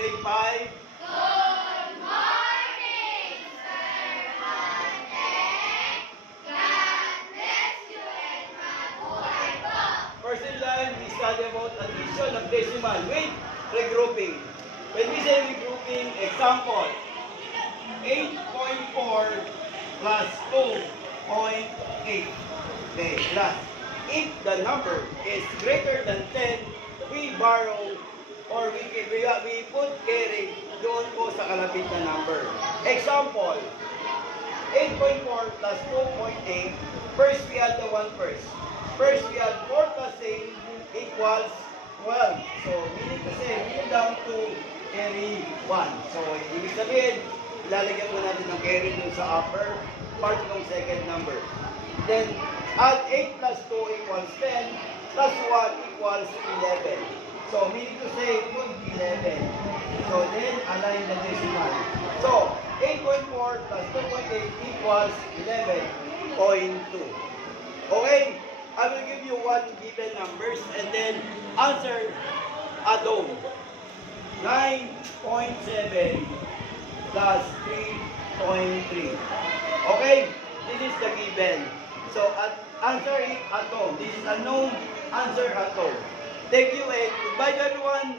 grade 5. Good morning, Sir Monday. God bless you and mabuhay po. First in line, we study about addition of decimal with regrouping. When we say regrouping, example, 8.4 plus 2.8. Okay, plus. If the number is greater than 10, we borrow or we put carry doon po sa kalapit na number. Example, 8.4 plus 2.8. First, we add the 1 first. First, we add 4 plus 8 equals 12. So, meaning to say, we go down to carry 1. So, ibig sabihin, ilalagyan mo natin ng carry dun sa upper part ng second number. Then, add 8 plus 2 equals 10, plus 1 equals 11. So, meaning to say, put 11. So, then, align the decimal. So, 8.4 plus 2.8 equals 11.2. Okay? I will give you one given numbers and then answer add-on. 9.7 plus 3.3. Okay? This is the given. So, answer it at home. This is unknown. Answer at home. Thank you and goodbye to everyone.